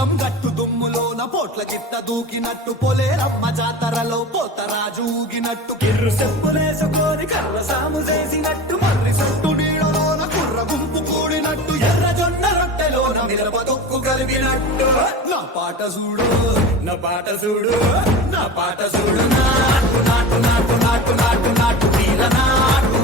పొలం గట్టు దుమ్ములోన పోట్ల గిట్ట దూకినట్టు పొలేరమ్మ జాతరలో పోతరాజు ఊగినట్టు కిర్రు చెప్పులేసుకొని కర్ర సాము చేసినట్టు మర్రి సొట్టు నీడలోన కుర్ర గుంపు కూడినట్టు ఎర్ర జొన్న రొట్టెలోన మిరప తొక్కు కలిపినట్టు నా పాట చూడు నా పాట చూడు నా పాట చూడు నాటు నాటు నాటు నాటు నాటు నాటు తీర నాటు